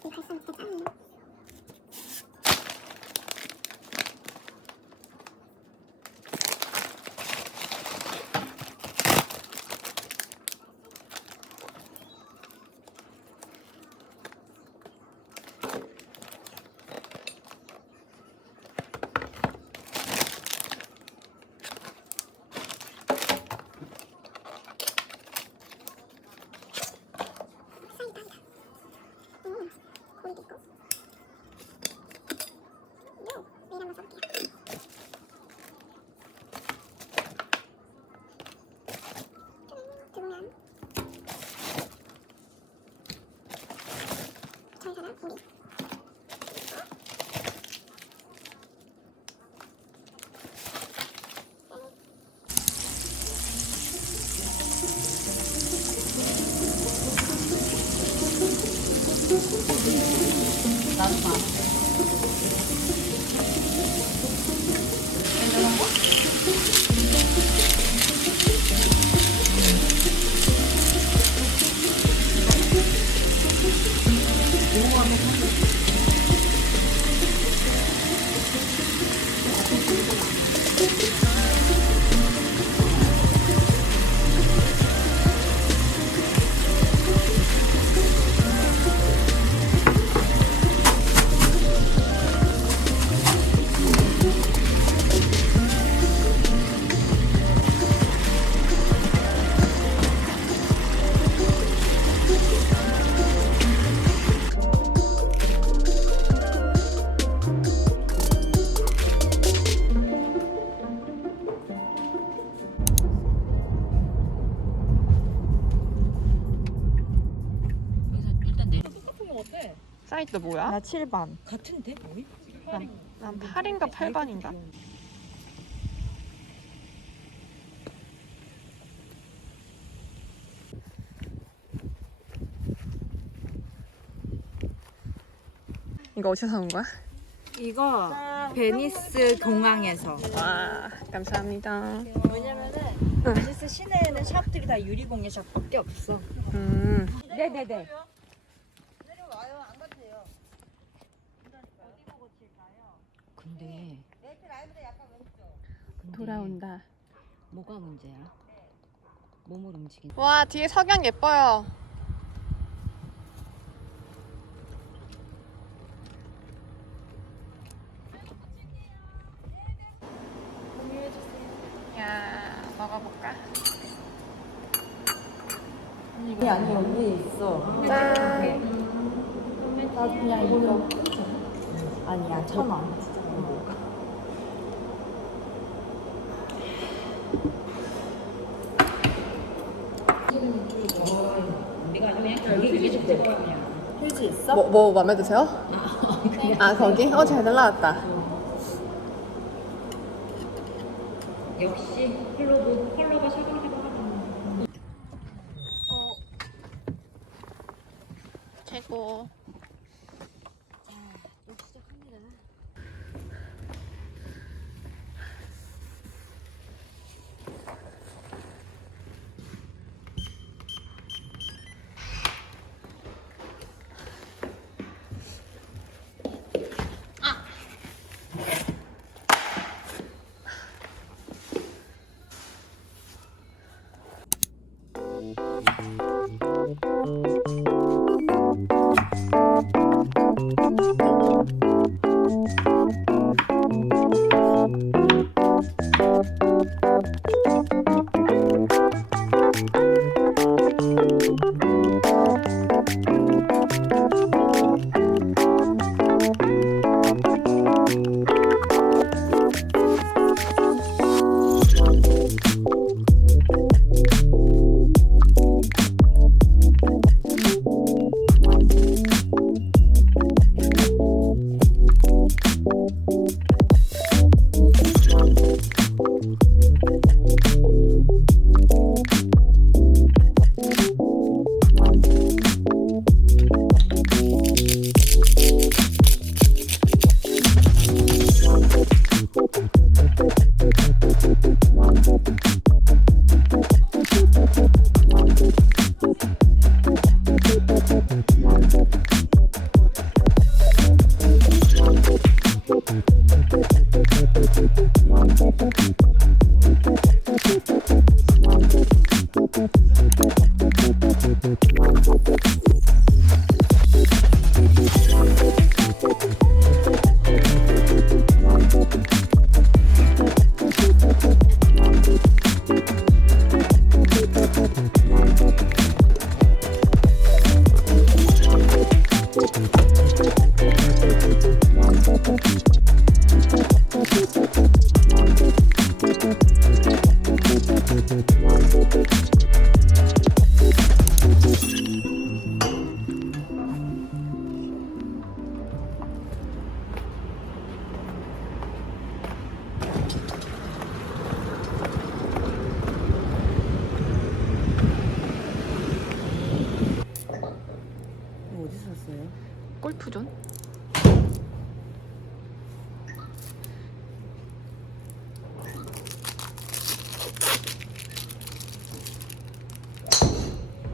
사이 thank 트 뭐야? 나 7반 같은데 거의? 난 8인가 8반인가? 이거 어디서 사온 거야? 이거 베니스 공항에서 와 감사합니다. 왜냐면은 베니스 시내에는 샵들이 다 유리공예 샵밖에 없어 음 네네네 근데 돌아온다. 뭐가 문제야? 몸을 움직인 와 뒤에 석양 예뻐요. 야 먹어볼까? 아니 아니 여기 있어 짠. 나 그냥 이거 아니야 천 원 휴지 있어? 뭐, 뭐 마음에 드세요? 아 거기? 어잘 나왔다. 역시 컬러도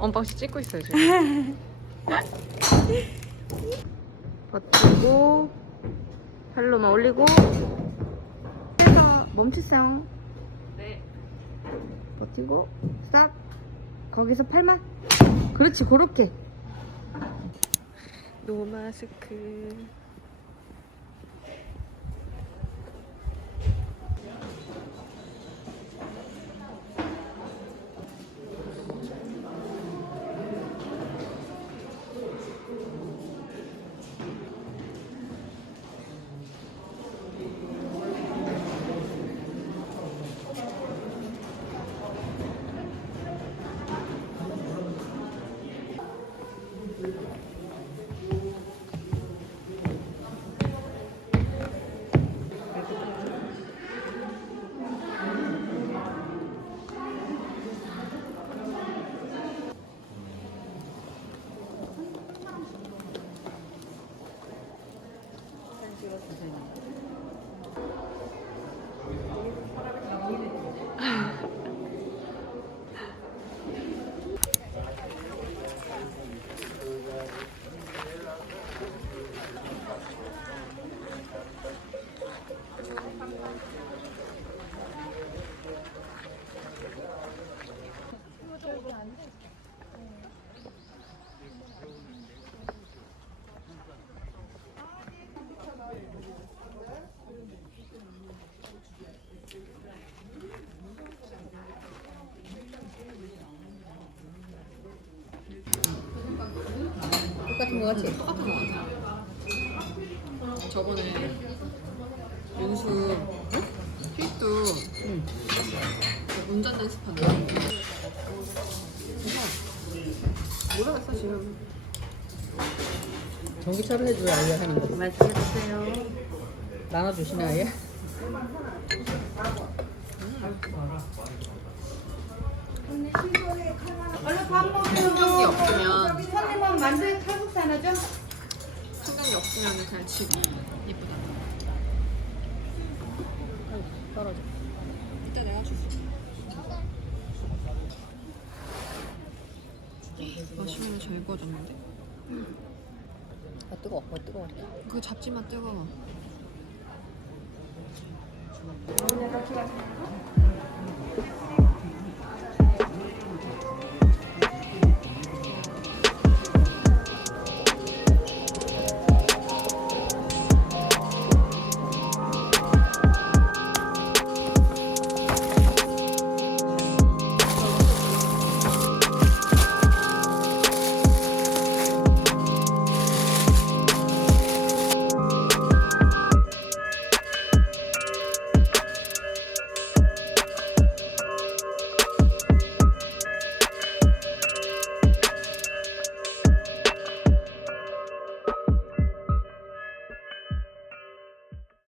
언박싱 찍고 있어요 지금. 버티고 팔로만 올리고. 해서 멈추세요. 네. 버티고 스탑. 거기서 팔만. 그렇지 그렇게. 노마스크 똑같은 거 같지? 똑같은 거 같아. 저번에 윤수 필도 운전 연습하는데 모르겠어 지금. 전기차로 해줘야 아예 하는 거. 맛있게 드세요. 나눠주시나 아예? 충격이 없으면 손님은 칼국수 하나 줘? 충격이 없으면 그냥 지금 이쁘다. 떨어져. 이따 내가 줄게. 마시멜로 잘 구워졌는데? 아 뜨거워, 아 뜨거워. 그거 잡지마 뜨거워.